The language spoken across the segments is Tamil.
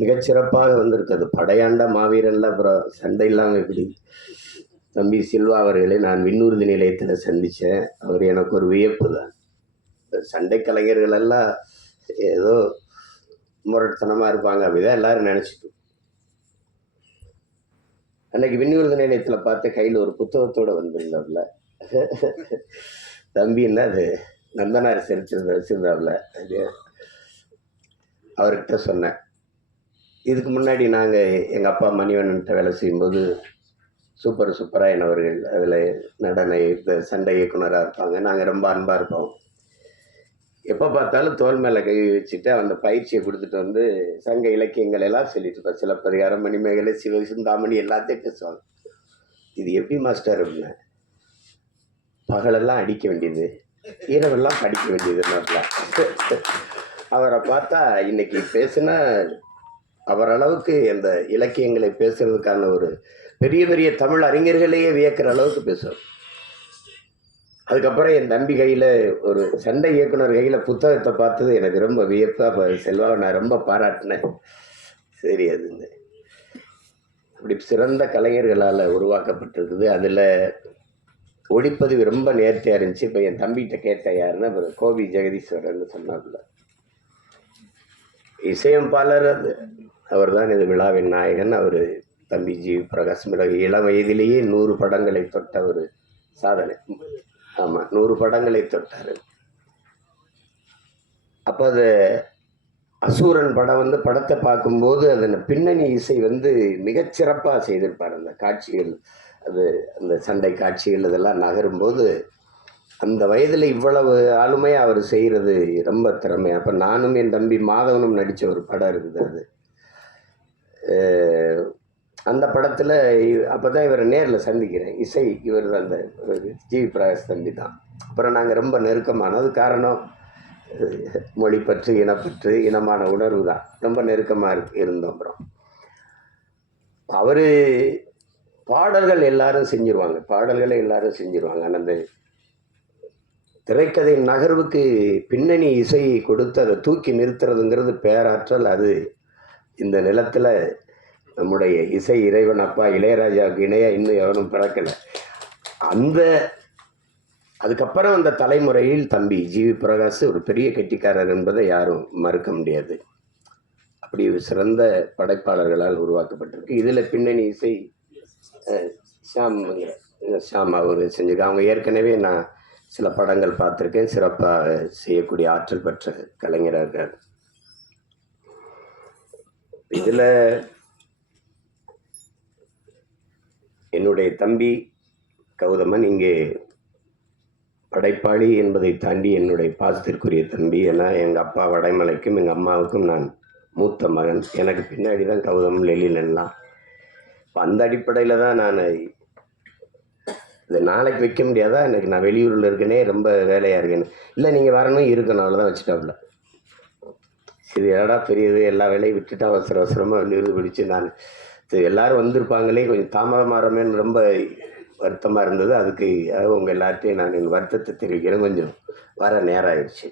மிகச்சிறப்பாக வந்திருக்கிறது. படையாண்ட மாவீரன்ல அப்புறம் சண்டை இல்லாமல் எப்படி? தம்பி சில்வா அவர்களை நான் விண்ணூர்தி நிலையத்தில் சந்தித்தேன். அவர் எனக்கு ஒரு வியப்பு தான். சண்டை கலைஞர்கள் எல்லாம் ஏதோ முரட்டுத்தனமாக இருப்பாங்க அப்படிதான் எல்லாரும் நினச்சிட்டு. அன்னைக்கு விண்ணூர்தி நிலையத்தில் பார்த்து கையில் ஒரு புத்தகத்தோடு வந்திருந்தாப்புல. தம்பின்னா அது நந்தனார் வச்சிருந்தாப்புல. அது அவர்கிட்ட சொன்னேன். இதுக்கு முன்னாடி நாங்கள் எங்கள் அப்பா மணிவண்ணன்ட்ட வேலை செய்யும்போது சூப்பராக அவர்கள் அதில் நடன சண்டை இயக்குனராக இருப்பாங்க. நாங்கள் ரொம்ப அன்பாக இருப்போம். எப்போ பார்த்தாலும் தோல் மேலே கை வச்சுட்டு அந்த பயிற்சியை கொடுத்துட்டு வந்து சங்க இலக்கியங்கள் எல்லாம் சொல்லிட்டு இருப்போம். சிலப்பதிகாரம், மணிமேகலை, சிவசிந்தாமணி எல்லாத்தையும் பேசுவாங்க. இது எப்படி மாஸ்டர் அப்படின்னா, பகலெல்லாம் அடிக்க வேண்டியது, இரவெல்லாம் படிக்க வேண்டியதுன்னாப்ல. அவரை பார்த்தா இன்னைக்கு பேசுனா அவர் அளவுக்கு அந்த இலக்கியங்களை பேசுறதுக்கான ஒரு பெரிய பெரிய தமிழ் அறிஞர்களையே வியக்கிற அளவுக்கு பேசுவார். அதுக்கப்புறம் என் தம்பி கையில் ஒரு சண்டை இயக்குனர் கையில் புத்தகத்தை பார்த்தது எனக்கு ரொம்ப வியப்பாக செல்வாவை நான் ரொம்ப பாராட்டினேன். சரி, அது அப்படி சிறந்த கலைஞர்களால் உருவாக்கப்பட்டிருக்குது. அதில் ஒளிப்பதிவு ரொம்ப நேர்த்தியாக இருந்துச்சு. இப்போ என் தம்பிகிட்ட கேட்ட யாருன்னா கோவி ஜெகதீஸ்வரன் சொன்னாப்புல. இசையமைப்பாளர் அவர் தான் இது விழாவின் நாயகன். அவர் தம்பி ஜி பிரகாஷ் இளம் வயதிலேயே 100 படங்களை தொட்ட ஒரு சாதனை. ஆமாம், 100 படங்களை தொட்டார். அப்போ அது அசூரன் படம் படத்தை பார்க்கும்போது அதன் பின்னணி இசை மிகச்சிறப்பாக செய்திருப்பார். அந்த காட்சிகள், அது அந்த சண்டை காட்சிகள் இதெல்லாம் நகரும்போது அந்த வயதில் இவ்வளவு ஆளுமையாக அவர் செய்கிறது ரொம்ப திறமை. அப்போ நானும் என் தம்பி மாதவனும் நடித்த ஒரு படம் இருக்குது. அது அந்த படத்தில் அப்போ தான் இவரை நேரில் சந்திக்கிறேன். இசை இவர் தான், அந்த ஜி பிரகாஷ் தம்பி தான். அப்புறம் நாங்கள் ரொம்ப நெருக்கமானது காரணம் மொழிப்பற்று, இனப்பற்று, இனமான உணர்வு தான். ரொம்ப நெருக்கமாக இருந்தோம். அப்புறம் அவர் பாடல்கள் எல்லாரும் செஞ்சிருவாங்க, பாடல்களை எல்லாரும் செஞ்சிருவாங்க. ஆனால் அந்த திரைக்கதை நகர்வுக்கு பின்னணி இசை கொடுத்து அதை தூக்கி நிறுத்துறதுங்கிறது பேராற்றல். அது இந்த நிலத்தில் நம்முடைய இசை இறைவன் அப்பா இளையராஜாவுக்கு இணையாக இன்னும் எவனும் பிறக்கலை. அதுக்கப்புறம் அந்த தலைமுறையில் தம்பி ஜி பிரகாஷ் ஒரு பெரிய கெட்டிக்காரர் என்பதை யாரும் மறுக்க முடியாது. அப்படி ஒரு சிறந்த படைப்பாளர்களால் உருவாக்கப்பட்டிருக்கு. இதில் பின்னணி இசை ஷாம் அவர் செஞ்சுருக்காங்க. அவங்க ஏற்கனவே நான் சில படங்கள் பார்த்துருக்கேன். சிறப்பாக செய்யக்கூடிய ஆற்றல் பெற்ற கலைஞர்கள். இதில் என்னுடைய தம்பி கௌதமன் இங்கே படைப்பாளி என்பதை தாண்டி என்னுடைய பாசத்திற்குரிய தம்பி. ஏன்னா எங்கள் அப்பா வடைமலைக்கும் எங்கள் அம்மாவுக்கும் நான் மூத்த மகன். எனக்கு பின்னாடி தான் கௌதமம், லெலின் எல்லாம். இப்போ அந்த அடிப்படையில் தான் நான் இதை நாளைக்கு வைக்க முடியாதா, எனக்கு நான் வெளியூரில் இருக்கேனே, ரொம்ப வேலையாக இருக்கேன்னு. இல்லை, நீங்கள் வரணும், இருக்கணும், அவ்வளோதான் வச்சுட்டாப்புல. சரி, எடா பெரியது, எல்லா வேலையும் விட்டுட்டு அவசரமாக நிறுத்தி பிடிச்சி நான் எல்லோரும் வந்திருப்பாங்களே, கொஞ்சம் தாமதமாகறமேன்னு ரொம்ப வருத்தமாக இருந்தது. அதுக்கு உங்கள் எல்லார்ட்டையும் நான் என் வருத்தத்தை தெரிவிக்கிறேன். கொஞ்சம் வர நேரம் ஆயிடுச்சு.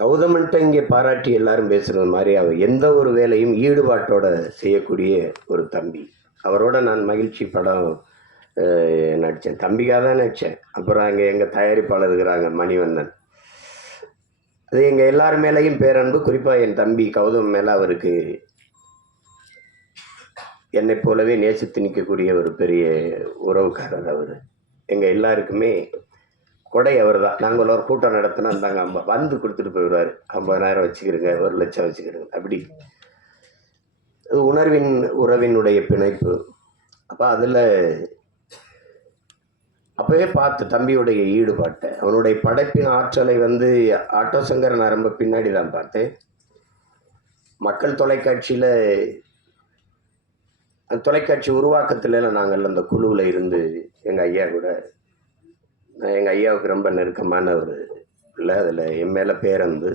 கௌதமன்ட்ட இங்கே பாராட்டி எல்லாரும் பேசுகிறது மாதிரி அவர் எந்த ஒரு வேலையும் ஈடுபாட்டோட செய்யக்கூடிய ஒரு தம்பி. அவரோட நான் மகிழ்ச்சி படம் நடித்தேன். தம்பிக்காக தான் நடித்தேன். அப்புறம் அங்கே எங்கள் தயாரிப்பாளர் இருக்கிறாங்க மணிவண்ணன். அது எங்கள் எல்லார் மேலேயும் பேரன்பு. குறிப்பாக என் தம்பி கௌதம் மேலே அவருக்கு என்னை போலவே நேசித்து நிற்கக்கூடிய ஒரு பெரிய உறவுக்காரர் அவர். எங்கள் எல்லாருக்குமே கொடை அவர் தான். நாங்கள் ஒரு கூட்டம் நடத்தினா இருந்தாங்க வந்து கொடுத்துட்டு போயிடுவார். 50,000 வச்சுக்கிறோங்க, 1,00,000 வச்சுக்கிறோங்க. அப்படி உறவினுடைய பிணைப்பு. அப்போ அதில் அப்போவே பார்த்து தம்பியுடைய ஈடுபாட்டை, அவனுடைய படைப்பின் ஆற்றலை ஆட்டோ சங்கரை நான் ரொம்ப பின்னாடி தான் பார்த்தேன். மக்கள் தொலைக்காட்சியில் தொலைக்காட்சி உருவாக்கத்தில் நாங்கள் அந்த குழுவில் இருந்து எங்கள் ஐயா கூட, எங்கள் ஐயாவுக்கு ரொம்ப நெருக்கமான ஒரு இல்லை, அதில் என் மேலே பேரன்பு.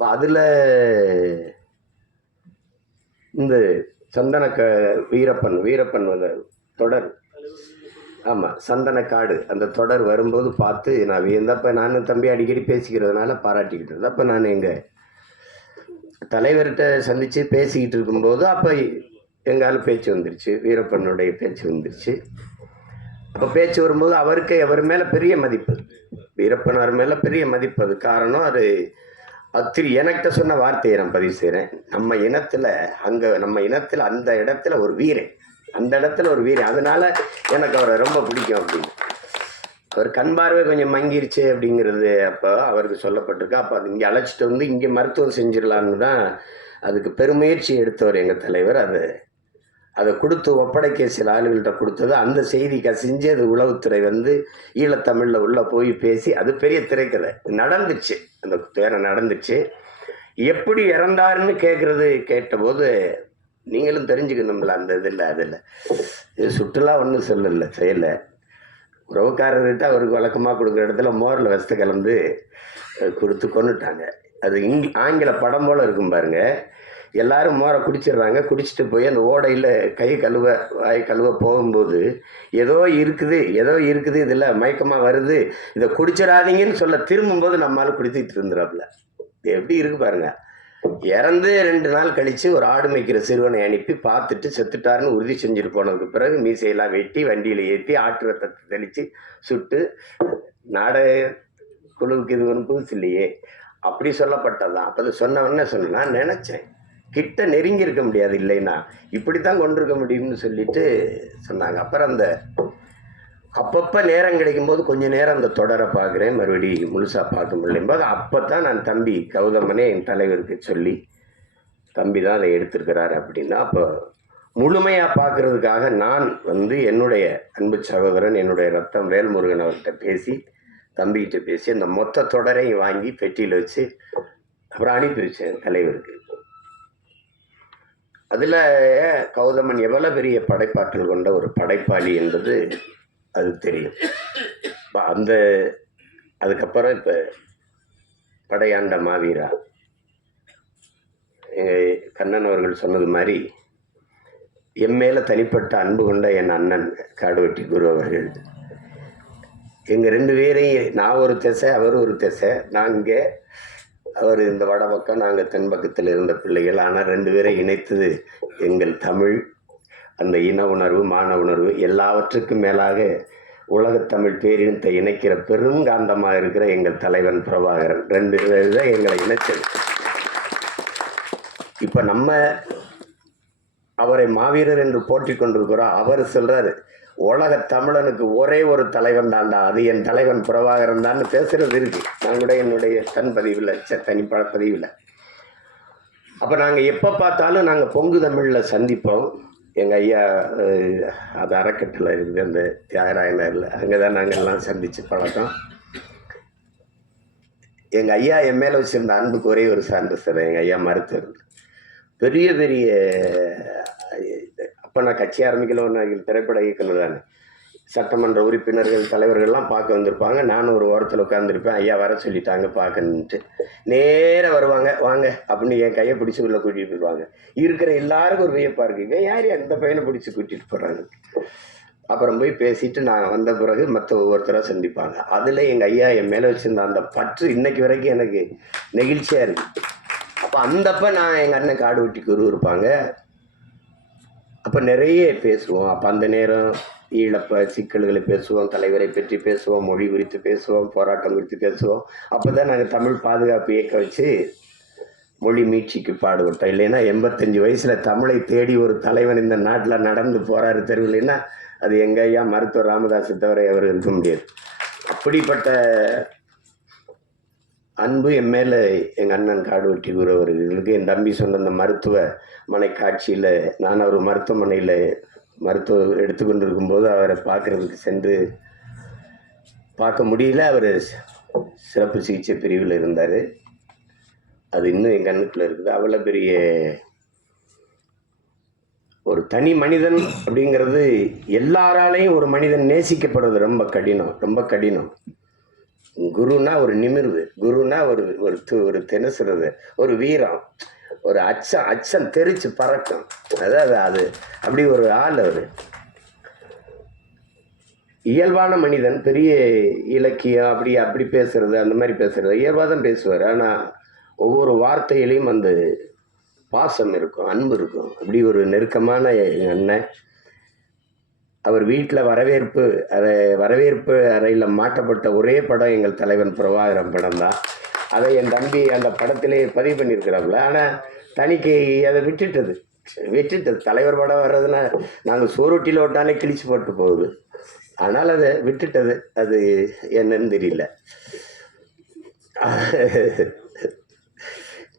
அதில் இந்த சந்தன வீரப்பன் தொடர் ஆமாம், சந்தனக்காடு அந்த தொடர் வரும்போது பார்த்து நான் வியந்தப்போ நானும் தம்பி அடிக்கடி பேசிக்கிறதுனால பாராட்டிக்கிட்டு இருந்தேன். அப்போ நான் எங்கள் தலைவர்கிட்ட சந்தித்து பேசிக்கிட்டு இருக்கும்போது அப்போ எங்காலும் பேச்சு வந்துருச்சு, வீரப்பனுடைய பேச்சு வந்துருச்சு. அப்போ பேச்சு வரும்போது அவருக்கு அவர் மேலே பெரிய மதிப்பு, வீரப்பனார் மேலே பெரிய மதிப்பு. அது காரணம் அது என்கிட்ட சொன்ன வார்த்தையை நான் பதிவு செய்கிறேன். நம்ம இனத்தில் அந்த இடத்துல ஒரு வீரன், அந்த இடத்துல ஒரு வீரன், அதனால எனக்கு அவரை ரொம்ப பிடிக்கும் அப்படின்னு. அவர் கண் பார்வை கொஞ்சம் மங்கிருச்சு அப்படிங்கிறது அப்போ அவருக்கு சொல்லப்பட்டிருக்கு. அப்போ அது இங்கே அழைச்சிட்டு வந்து இங்கே மருத்துவம் செஞ்சிடலான்னு தான் அதுக்கு பெருமுயற்சி எடுத்தவர் எங்கள் தலைவர். அதை கொடுத்து ஒப்படைக்க சில ஆளுகள்கிட்ட கொடுத்தது, அந்த செய்தி கசிஞ்சு அது உளவுத்துறை வந்து ஈழத்தமிழில் உள்ளே போய் பேசி அது பெரிய திரைக்கதை நடந்துச்சு. அந்த துயரம் நடந்துச்சு. எப்படி இறந்தாருன்னு கேட்டபோது நீங்களும் தெரிஞ்சுக்கணும்ல அந்த அதில் சுற்றுலா ஒன்றும் சொல்லலை, செய்யலை. உறவுக்காரர்கிட்ட அவருக்கு வழக்கமாக கொடுக்குற இடத்துல மோரில் விஷத்தை கலந்து கொடுத்து கொண்டுட்டாங்க. அது ஆங்கில படம் போல் இருக்கும் பாருங்க. எல்லாரும் மோரை குடிச்சிடுறாங்க. குடிச்சிட்டு போய் அந்த ஓடையில் வாய் கழுவ போகும்போது ஏதோ இருக்குது இதில் மயக்கமாக வருது, இதை குடிச்சிடாதீங்கன்னு சொல்ல திரும்பும்போது நம்மளால் குடிச்சிட்டு இருந்துறாப்புல. இது எப்படி இருக்கு பாருங்க. இறந்து 2 நாள் கழித்து ஒரு ஆடு மேய்க்கிற சிறுவனை அனுப்பி பார்த்துட்டு செத்துட்டாருன்னு உறுதி செஞ்சுட்டு போனதுக்கு பிறகு மீசையெல்லாம் வெட்டி வண்டியில் ஏற்றி ஆட்டு ரத்தத்தை தெளித்து சுட்டு நாடக குழுவுக்கு இது ஒன்று புதுசு இல்லையே அப்படி சொல்லப்பட்டதான். அப்போ அது சொன்னவொன்னே நான் நினச்சேன், கிட்ட நெருங்கி இருக்க முடியாது, இல்லைன்னா இப்படித்தான் கொண்டிருக்க முடியும்னு சொல்லிட்டு சொன்னாங்க. அப்புறம் அப்பப்போ நேரம் கிடைக்கும்போது கொஞ்சம் நேரம் அந்த தொடரை பார்க்குறேன், மறுபடியும் முழுசாக பார்க்க முடியும்போது அப்போ தான் நான் தம்பி கௌதமனே என் தலைவருக்கு சொல்லி தம்பி தான் அதை எடுத்திருக்கிறார் அப்படின்னா, அப்போ முழுமையாக பார்க்குறதுக்காக நான் வந்து என்னுடைய அன்பு சகோதரன் என்னுடைய ரத்தம் வேல்முருகன் அவர்கிட்ட பேசி தம்பிக்கிட்ட பேசி அந்த மொத்த தொடரையும் வாங்கி பெட்டியில் வச்சு அப்புறம் அனுப்பி வச்சேன் தலைவருக்கு. அதில் கௌதமன் எவ்வளோ பெரிய படைப்பாற்றல் கொண்ட ஒரு படைப்பாளி என்பது அது தெரியும். அதுக்கப்புறம் இப்போ படையாண்ட மாவீரா கண்ணன் அவர்கள் சொன்னது மாதிரி என் மேலே தனிப்பட்ட அன்பு கொண்ட என் அண்ணன் காடுவெட்டி குரு அவர்கள், எங்கள் 2 பேரையும், நான் ஒரு திசை அவர் ஒரு திசை, நாங்கள் அவர் இந்த வட பக்கம் நாங்கள் தென் பக்கத்தில் இருந்த பிள்ளைகள். ஆனால் 2 பேரை இணைத்தது எங்கள் தமிழ், அந்த இன உணர்வு, மான உணர்வு, எல்லாவற்றுக்கும் மேலாக உலகத்தமிழ் பேரினத்தை இணைக்கிற பெரும் காந்தமாக இருக்கிற எங்கள் தலைவன் பிரபாகரன். 2 பேர் தான் எங்களை இணைச்சது. இப்போ நம்ம அவரை மாவீரர் என்று போற்றி கொண்டிருக்கிறோம். அவர் சொல்றாரு, உலக தமிழனுக்கு ஒரே ஒரு தலைவன் தான்டா, அது என் தலைவன் பிரபாகரன் தான் பேசுறது இருக்கு. நான் கூட என்னுடைய தனிப்பட பதிவில். அப்போ நாங்கள் எப்போ பார்த்தாலும் நாங்கள் பொங்கு தமிழில் சந்திப்போம். எங்கள் ஐயா அது அறக்கட்டில் இருக்குது, அந்த தியாகராய நகரில், அங்கே தான் நாங்கள் எல்லாம் சந்தித்து பழக்கம். எங்கள் ஐயா என் மேலே வச்சுருந்த அன்புக்கு ஒரே ஒரு சான்று சார், எங்கள் ஐயா மருத்துவர். பெரிய அப்போ நான் கட்சி ஆரம்பிக்கல, திரைப்பட இயக்குனர் தானே. சட்டமன்ற உறுப்பினர்கள் தலைவர்கள்லாம் பார்க்க வந்திருப்பாங்க. நானும் ஒரு ஓரத்தில் உட்காந்துருப்பேன். ஐயா வர சொல்லிட்டாங்க பார்க்கணுன்ட்டு. நேராக வருவாங்க, வாங்க அப்படின்னு என் கையை பிடிச்சி உள்ளே கூட்டிகிட்டு போயிடுவாங்க. இருக்கிற எல்லாருக்கும் ஒரு வியப்பாக இருக்குங்க, யார் அந்த பையனை பிடிச்சி கூட்டிகிட்டு போகிறாங்க. அப்புறம் போய் பேசிட்டு நான் வந்த பிறகு மற்ற ஒவ்வொருத்தராக சந்திப்பாங்க. அதில் எங்கள் ஐயா என் மேலே வச்சுருந்த அந்த பற்று இன்னைக்கு வரைக்கும் எனக்கு நெகிழ்ச்சியாக இருக்குது. அப்போ அந்தப்போ நான் எங்கள் அண்ணன் காடுவெட்டி குரு இருப்பாங்க. அப்போ நிறைய பேசுவோம். அப்போ அந்த நேரம் ஈழப்ப சிக்கல்களை பேசுவோம், தலைவரை பற்றி பேசுவோம், மொழி குறித்து பேசுவோம், போராட்டம் குறித்து பேசுவோம். அப்போ தான் நாங்கள் தமிழ் பாதுகாப்பு இயக்க வச்சு மொழி மீட்சிக்கு பாடுபட்டோம். இல்லைன்னா 85 வயசில் தமிழை தேடி ஒரு தலைவன் இந்த நாட்டில் நடந்து போகிறாரு தெருவில்லைன்னா அது எங்கள் ஐயா மருத்துவர் ராமதாஸை தவிர அவர் இருக்க முடியாது. அப்படிப்பட்ட அன்பு என் மேலே எங்கள் அண்ணன் காடுவெட்டி குரு அவர்களுக்கு. என் தம்பி சொன்ன அந்த மருத்துவமனை காட்சியில் நான் அவர் மருத்துவமனையில் மருத்துவம் எடுத்துக்கொண்டு இருக்கும்போது அவரை பார்க்குறதுக்கு சென்று பார்க்க முடியல. அவர் சிறப்பு சிகிச்சை பிரிவில் இருந்தார். அது இன்னும் என் கண்ணுக்குள்ளே இருக்குது. அவ்வளோ பெரிய ஒரு தனி மனிதன் அப்படிங்கிறது, எல்லாராலையும் ஒரு மனிதன் நேசிக்கப்படுறது ரொம்ப கடினம். குருனா ஒரு நிமிர்வு, குருனா ஒரு தினசுறது, ஒரு வீரம், ஒரு அச்சம் தெரிச்சு பறக்கும். அதாவது அது அப்படி ஒரு ஆள் அவர். இயல்பான மனிதன், பெரிய இலக்கியம் அப்படி அப்படி பேசுறது, அந்த மாதிரி பேசுறது இயல்பாக தான் பேசுவார். ஆனால் ஒவ்வொரு வார்த்தையிலையும் அந்த பாசம் இருக்கும், அன்பு இருக்கும். அப்படி ஒரு நெருக்கமான எங்கள் அண்ணன். அவர் வீட்டில் வரவேற்பு அறையில் மாட்டப்பட்ட ஒரே படம் எங்கள் தலைவன் பிரபாகரன் படம் தான். அதை என் தம்பி அந்த படத்திலே பதிவு பண்ணியிருக்கிறாப்புல. ஆனால் தனிக்கு அதை விட்டுட்டது. தலைவர் படம் வர்றதுன்னா நாங்கள் சோறுட்டியில் ஓட்டாலே கிழிச்சு போட்டு போகுது. ஆனால் அதை விட்டுட்டது. அது என்னன்னு தெரியல.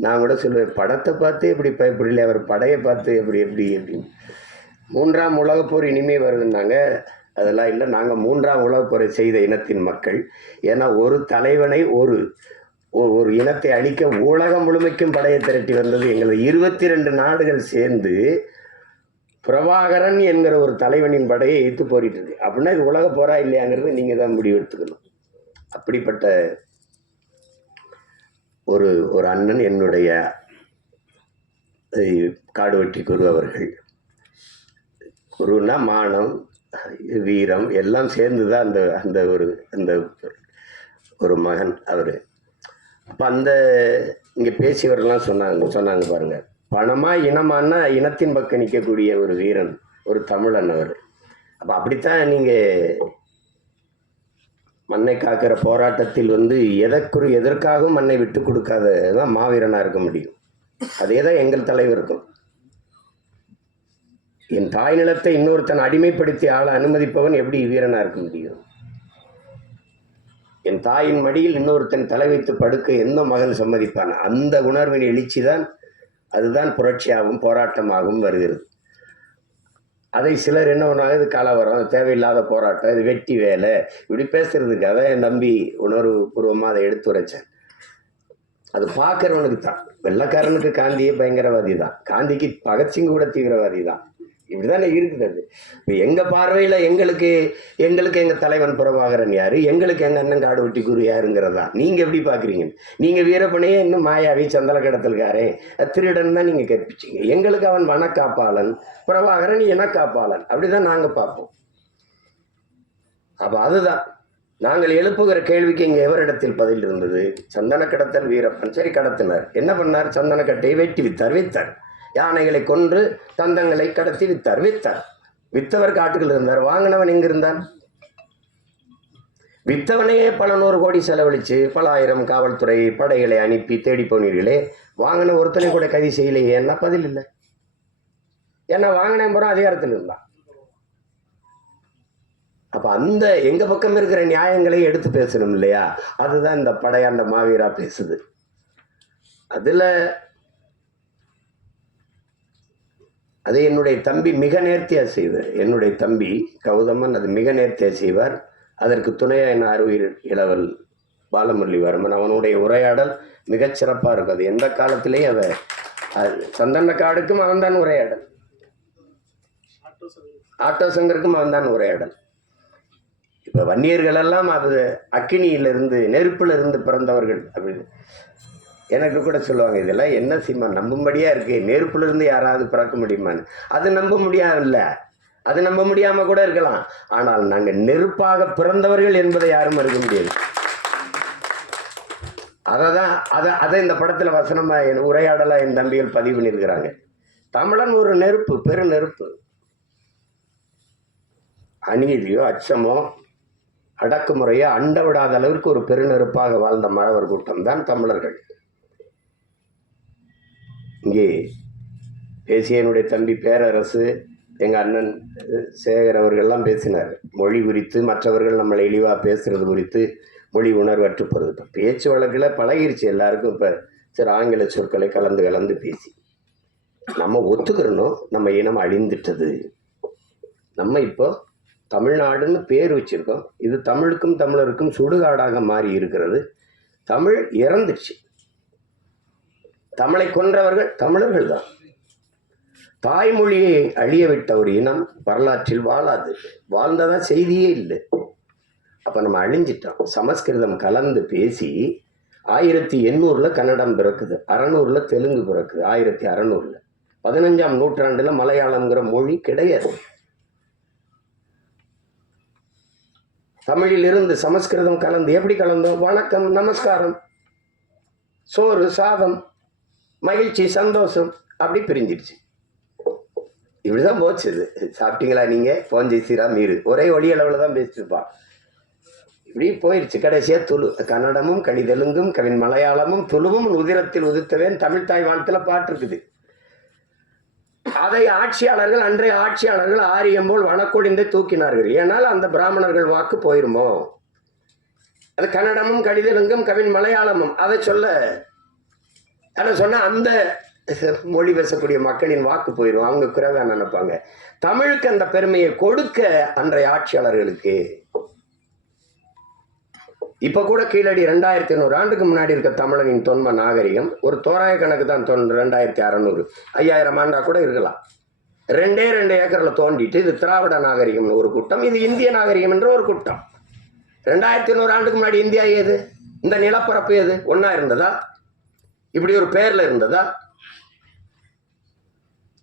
நான் கூட சொல்லுவேன், படத்தை பார்த்து எப்படி பயப்படல, அவர் படையை பார்த்து எப்படி அப்படின்னு. 3ஆம் உலகப் போர் இனிமே வருதுன்னாங்க. அதெல்லாம் இல்லை, நாங்கள் 3ஆம் உலகப் போரை செய்த இனத்தின் மக்கள். ஏன்னா ஒரு தலைவனை ஒரு இனத்தை அழிக்க உலகம் முழுமைக்கும் படையை திரட்டி வந்தது எங்களை 22 நாடுகள் சேர்ந்து பிரபாகரன் என்கிற ஒரு தலைவனின் படையை எதிர்த்து போரிட்டு இருக்கு. அப்படின்னா இது உலக போரா இல்லையாங்கிறது நீங்க தான் முடிவு எடுத்துக்கணும். அப்படிப்பட்ட ஒரு அண்ணன் என்னுடைய காடுவெட்டி குரு அவர்கள். குருன்னா மானம், வீரம் எல்லாம் சேர்ந்துதான் அந்த ஒரு மகன் அவர். அப்போ இங்கே பேசியவர்கள்லாம் சொன்னாங்க பாருங்க, பணமா இனமானா இனத்தின் பக்கம் நிற்கக்கூடிய ஒரு வீரன், ஒரு தமிழன் அவர். அப்போ அப்படித்தான் நீங்கள் மண்ணை காக்கிற போராட்டத்தில் எதற்காகவும் மண்ணை விட்டு கொடுக்காதான் மாவீரனாக இருக்க முடியும். அதே தான் எங்கள் தலைவருக்கும். என் தாய் நிலத்தை இன்னொருத்தன் அடிமைப்படுத்தி ஆள அனுமதிப்பவன் எப்படி வீரனாக இருக்க முடியும்? என் தாயின் மடியில் இன்னொருத்தன் தலை வைத்து படுக்க எந்த மகன் சம்மதிப்பான்? அந்த உணர்வின் எழுச்சி தான், அதுதான் புரட்சியாகவும் போராட்டமாகவும் வருகிறது. அதை சிலர் என்ன பண்ணாங்க, இது கலவரம், தேவையில்லாத போராட்டம், இது வெட்டி வேலை, இப்படி பேசுறதுக்கு அதை என் நம்பி உணர்வு பூர்வமாக அதை எடுத்துரைச்சேன். அது பார்க்கறவனுக்கு தான். வெள்ளக்காரனுக்கு காந்தியே பயங்கரவாதி தான், காந்திக்கு பகத்சிங் கூட தீவிரவாதி தான். இப்படிதானே இருக்குது. இப்போ எங்கள் பார்வையில் எங்களுக்கு எங்கள் தலைவன் பிரபாகரன் யாரு, எங்களுக்கு எங்கள் அண்ணன் காடுவெட்டி குரு யாருங்கிறதா நீங்கள் எப்படி பார்க்குறீங்க? நீங்கள் வீரப்பனையே இன்னும் மாயாவி சந்தல கடத்தல்காரன் திருடன் தான் நீங்கள் கற்பிச்சிங்க. எங்களுக்கு அவன் வனக்காப்பாளன், பிரபாகரன் இனக்காப்பாளன், அப்படிதான் நாங்கள் பார்ப்போம். அப்போ அதுதான் நாங்கள் எழுப்புகிற கேள்விக்கு இங்கே எவரிடத்தில் பதில் இருந்தது? சந்தன கடத்தல் வீரப்பன், சரி கடத்தினார், என்ன பண்ணார்? சந்தனக்கட்டையை வெட்டி வித்தார். யானைகளை கொன்று தந்தங்களை கடத்தி வித்தார். வித்தவர் காட்டுகள் இருந்தார், வாங்கினவன் எங்க இருந்தான்? வித்தவனையே பல 100 கோடி செலவழிச்சு பல ஆயிரம் காவல்துறை படைகளை அனுப்பி தேடி போனீர்களே, வாங்கின ஒருத்தனை கூட கைது செய்யலையே, என்ன பதில் இல்லை? ஏன்னா வாங்கின புறம் அதிகாரத்தில் இருந்தான். அப்ப எங்க பக்கம் இருக்கிற நியாயங்களை எடுத்து பேசணும் இல்லையா? அதுதான் இந்த படையாண்ட மாவீரா பேசுது. அதுல அதை என்னுடைய தம்பி மிக நேர்த்தியா செய்வார். என்னுடைய தம்பி கௌதமன் அது மிக நேர்த்தியா செய்வார். அதற்கு துணையா என்ன அருவியல் இளவல் பாலமுரளிவர்மன், அவனுடைய உரையாடல் மிகச்சிறப்பாக இருக்கும். அது எந்த காலத்திலையும் சந்தன காடுக்கும் அவன்தான் உரையாடல், ஆட்டோ சங்கருக்கும் அவன்தான் உரையாடல். இப்ப வன்னியர்கள் எல்லாம் அக்கினியிலிருந்து நெருப்பிலிருந்து பிறந்தவர்கள் அப்படின்னு எனக்கு கூட சொல்லுவாங்க. இதெல்லாம் என்ன சினிமா, நம்பும்படியா இருக்கு, நெருப்புல இருந்து யாராவது பிறக்க முடியுமான்னு. அது நம்ப முடியாதுல்ல, அது நம்ப முடியாம கூட இருக்கலாம். ஆனால் நாங்கள் நெருப்பாக பிறந்தவர்கள் என்பதை யாரும் மறுக்க முடியாது. அதை இந்த படத்துல வசனமா உரையாடலா என் தம்பிகள் பதிவு பண்ணியிருக்கிறாங்க. தமிழன் ஒரு நெருப்பு, பெரு நெருப்பு. அநீதியோ அச்சமோ அடக்குமுறையோ அண்ட விடாத அளவிற்கு ஒரு பெருநெருப்பாக வாழ்ந்த மறவர் கூட்டம் தான் தமிழர்கள். இங்கே பேசிய என்னுடைய தம்பி பேரரசு, எங்கள் அண்ணன் சேகர் அவர்கள்லாம் பேசினார். மொழி குறித்து, மற்றவர்கள் நம்மளை இழிவாக பேசுறது குறித்து, மொழி உணர்வற்று போகிறது. இப்போ பேச்சு வழக்கில் பழகிருச்சு எல்லாருக்கும். இப்போ சரி ஆங்கில சொற்களை கலந்து பேசி நம்ம ஒத்துக்கிறணும், நம்ம இனம் அழிந்துட்டது. நம்ம இப்போ தமிழ்நாடுன்னு பேர் வச்சிருக்கோம். இது தமிழுக்கும் தமிழருக்கும் சுடுகாடாக மாறி இருக்கிறது. தமிழ் இறந்துச்சு. தமிழை கொன்றவர்கள் தமிழர்கள் தான். தாய்மொழியை அழிய விட்ட ஒரு இனம் வரலாற்றில் வாழாது. வாழ்ந்ததா செய்தியே இல்லை. அப்ப நம்ம அழிஞ்சிட்டோம். சமஸ்கிருதம் கலந்து பேசி 1800 கன்னடம் பிறக்குது, 600 தெலுங்கு பிறக்குது, 1600 15ஆம் நூற்றாண்டுல மலையாளம்ங்கிற மொழி கிடையாது. தமிழில் இருந்து சமஸ்கிருதம் கலந்து எப்படி கலந்தோம்? வணக்கம், நமஸ்காரம், சோறு, சாதம், மகிழ்ச்சி, சந்தோஷம், அப்படி பிரிஞ்சிடுச்சு. இப்படிதான் போச்சு. இது சாப்பிட்டீங்களா நீங்க, போஞ்சை சீரா மீறு, ஒரே ஒளி அளவில் தான் பேசிட்டுருப்பான். இப்படி போயிடுச்சு. கடைசியா துளு, கன்னடமும் கணிதெலுங்கும் கவின் மலையாளமும் துளுவும் உதிரத்தில் உதித்தவேன் தமிழ் தாய் வாழ்த்துல பாட்டு இருக்குது. அதை ஆட்சியாளர்கள், அன்றைய ஆட்சியாளர்கள் ஆரியம் போல் வனக்கொடிந்தே தூக்கினார்கள். ஏனால் அந்த பிராமணர்கள் வாக்கு போயிருமோ. அது கன்னடமும் கணிதெலுங்கும் கவின் மலையாளமும் அதை சொன்ன அந்த மொழி பேசக்கூடிய மக்களின் வாக்கு போயிடும், அவங்க குறைவா நினைப்பாங்க. தமிழுக்கு அந்த பெருமையை கொடுக்க அன்றைய ஆட்சியாளர்களுக்கு இப்ப கூட கீழடி 2500 ஆண்டுக்கு முன்னாடி இருக்க தமிழனின் தொன்ம நாகரிகம் ஒரு தோராய கணக்கு தான் 2600 5000 ஆண்டா கூட இருக்கலாம். 2 ஏக்கர்ல தோண்டிட்டு இது திராவிட நாகரிகம் ஒரு கூட்டம், இது இந்திய நாகரிகம் என்ற ஒரு கூட்டம். 2500 ஆண்டுக்கு முன்னாடி இந்தியா ஏது? இந்த நிலப்பரப்பு ஏது? ஒன்னா இருந்ததா? இப்படி ஒரு பெயர்ல இருந்ததா?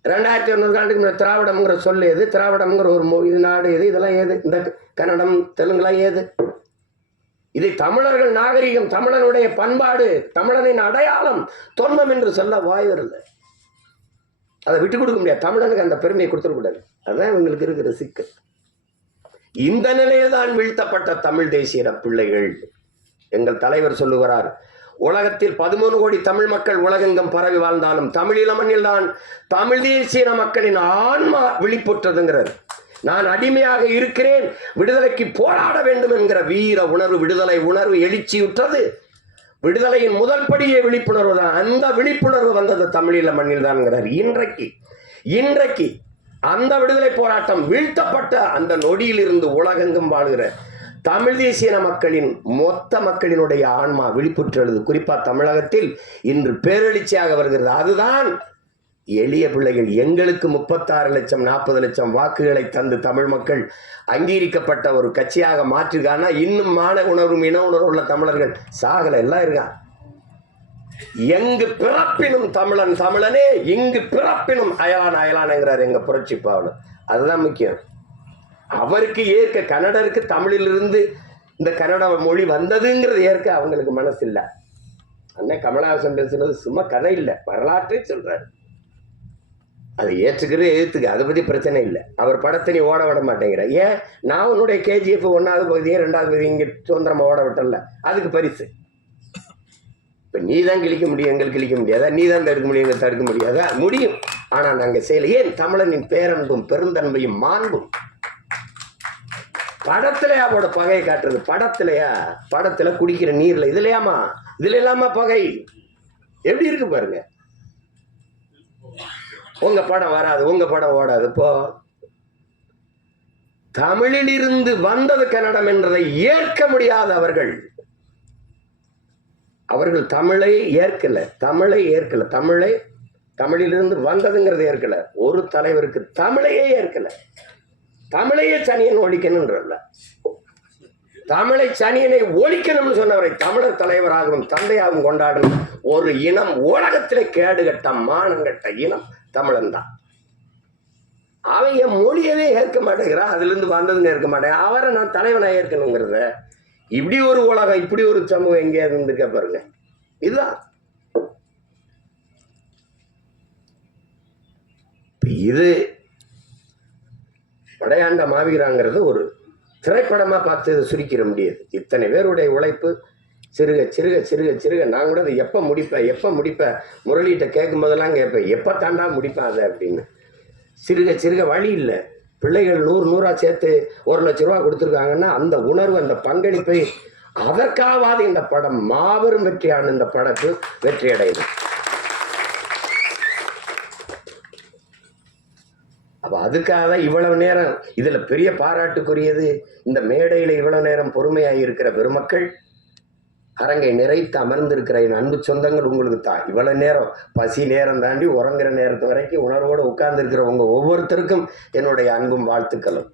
2500 ஆண்டுக்கு முன்னாடி திராவிடம்ங்கிற சொல்லு ஏது? திராவிடம்ங்கிற ஒரு இது நாடு ஏது? இதெல்லாம் ஏது? இந்த கன்னடம் தெலுங்குலாம் ஏது? இதை தமிழர்கள் நாகரிகம், தமிழனுடைய பண்பாடு, தமிழனின் அடையாளம், தொன்மம் என்று சொல்ல வாய் வரல. அதை விட்டு கொடுக்க முடியாது. தமிழனுக்கு அந்த பெருமையை கொடுத்துடக்கூடாது. அதுதான் இவங்களுக்கு இருக்கிற சிக்கல். இந்த நிலையில் தான் வீழ்த்தப்பட்ட தமிழ் தேசிய பிள்ளைகள். எங்கள் தலைவர் சொல்லுகிறார், உலகத்தில் 13 கோடி தமிழ் மக்கள் உலகெங்கும் பரவி வாழ்ந்தாலும் தமிழீழ மண்ணில் தான் தமிழ் தேசிய மக்களின் ஆன்மா விழிப்புற்றதுங்கிறார். நான் அடிமையாக இருக்கிறேன், விடுதலைக்கு போராட வேண்டும் என்கிற வீர உணர்வு, விடுதலை உணர்வு எழுச்சியுற்றது. விடுதலையின் முதல் படியே விழிப்புணர்வு தான். அந்த விழிப்புணர்வு வந்தது தமிழீழ மண்ணில் தான். இன்றைக்கு அந்த விடுதலை போராட்டம் வீழ்த்தப்பட்ட அந்த நொடியில் இருந்து உலகெங்கும் வாழ்கிற தமிழ் தேசிய மக்களின் மொத்த மக்களினுடைய ஆன்மா விழிப்புற்றது. குறிப்பா தமிழகத்தில் இன்று பேரெழுச்சியாக வருகிறது. அதுதான் எளிய பிள்ளைகள். எங்களுக்கு 36 லட்சம் 40 லட்சம் வாக்குகளை தந்து தமிழ் மக்கள் அங்கீகரிக்கப்பட்ட ஒரு கட்சியாக மாற்றுகானா இன்னும் மான உணர்வும் இன உணர்வு உள்ள தமிழர்கள் சாகல எல்லாம் இருக்கான். எங்கு பிறப்பினும் தமிழன் தமிழனே, இங்கு பிறப்பினும் அயலான் அயலான்ங்கிறார் எங்க புரட்சி பாவலர். அதுதான் முக்கியம். அவருக்கு ஏற்க, கன்னடருக்கு தமிழிலிருந்து இந்த கன்னட மொழி வந்ததுங்கிறது ஏற்க அவங்களுக்கு மனசு இல்லை. அண்ணன் கமலஹாசன் பேசுறது சும்மா கதை இல்லை, வரலாற்றை சொல்றாரு. அதை ஏற்றுக்கிறது எதிர்த்துக்க, அதை பற்றி பிரச்சனை இல்லை. அவர் படத்தை நீ ஓட விட மாட்டேங்கிற. ஏன்? நான் உன்னுடைய KGF 1வது பகுதியை 2வது பகுதி இங்கே சுதந்திரமா ஓட விட்டல, அதுக்கு பரிசு. இப்போ நீ தான் கிழிக்க முடியும், எங்களுக்கு கிழிக்க முடியாதா? நீ தான் தடுக்க முடியும், எங்களுக்கு தடுக்க முடியாதா? முடியும், ஆனால் நாங்கள் செய்யல. ஏன்? தமிழனின் பேரன்பும் பெருந்தன்மையும் மாண்பும். படத்திலையா அவரோட பகையை காட்டுறது? படத்துல குடிக்கிற நீர்ல இதுல இல்லாம பகை எப்படி இருக்கு பாருங்க. உங்க படம் வராது, உங்க படம் ஓடாது. இப்போ தமிழில் இருந்து வந்தது கன்னடம் என்றதை ஏற்க முடியாத அவர்கள் தமிழை ஏற்கல. தமிழிலிருந்து வந்ததுங்கிறத ஏற்கல. ஒரு தலைவருக்கு தமிழையே ஏற்கல. தமிழையே சனியன் ஒழிக்கணும்ன்றல, தமிழை சனியனை ஒழிக்கணும்னு சொன்னவரை தமிழர் தலைவராகவும் தந்தையாகவும் கொண்டாடும் ஒரு இனம், உலகத்திலே கேடுகட்ட மானங்கட்ட இனம் தமிழன் தான். அவன் என் மொழியவே ஏற்க மாட்டேங்கிறான், அதுல இருந்து வந்ததுங்க ஏற்க மாட்டேன். அவரை நான் தலைவனை ஏற்கணுங்கிறத, இப்படி ஒரு உலகம், இப்படி ஒரு சமூகம் எங்கேயாவது இருந்துக்க பாருங்க. இதுதான் இது. படையாண்ட மாவீராங்கிறது ஒரு திரைப்படமா பார்த்து இதை சுருக்கிட முடியாது. இத்தனை பேருடைய உழைப்பு சிறுக சிறுக சிறுக சிறுக. நான் கூட அதை எப்போ முடிப்பேன் முரளிகிட்ட கேட்கும் போதெல்லாம் கேட்பேன், எப்போ தாண்டா முடிப்பேன் அதை அப்படின்னு. சிறுக சிறுக வழி இல்லை. பிள்ளைகள் 100 சேர்த்து 1 லட்ச ரூபா கொடுத்துருக்காங்கன்னா அந்த உணர்வு, அந்த பங்களிப்பை, அதற்காவது இந்த படம் மாபெரும் வெற்றியான இந்த படத்து வெற்றி அடையுது. அப்ப அதுக்காக இவ்வளவு நேரம் இதுல பெரிய பாராட்டுக்குரியது, இந்த மேடையில இவ்வளவு நேரம் பொறுமையாக இருக்கிற பெருமக்கள், அரங்கை நிறைத்து அமர்ந்திருக்கிற என் அன்பு சொந்தங்கள், உங்களுக்கு தான் இவ்வளவு நேரம் பசி நேரம் தாண்டி உறங்குற நேரத்து வரைக்கும் உணர்வோடு உட்கார்ந்து இருக்கிற உங்க ஒவ்வொருத்தருக்கும் என்னுடைய அன்பும் வாழ்த்துக்களும்.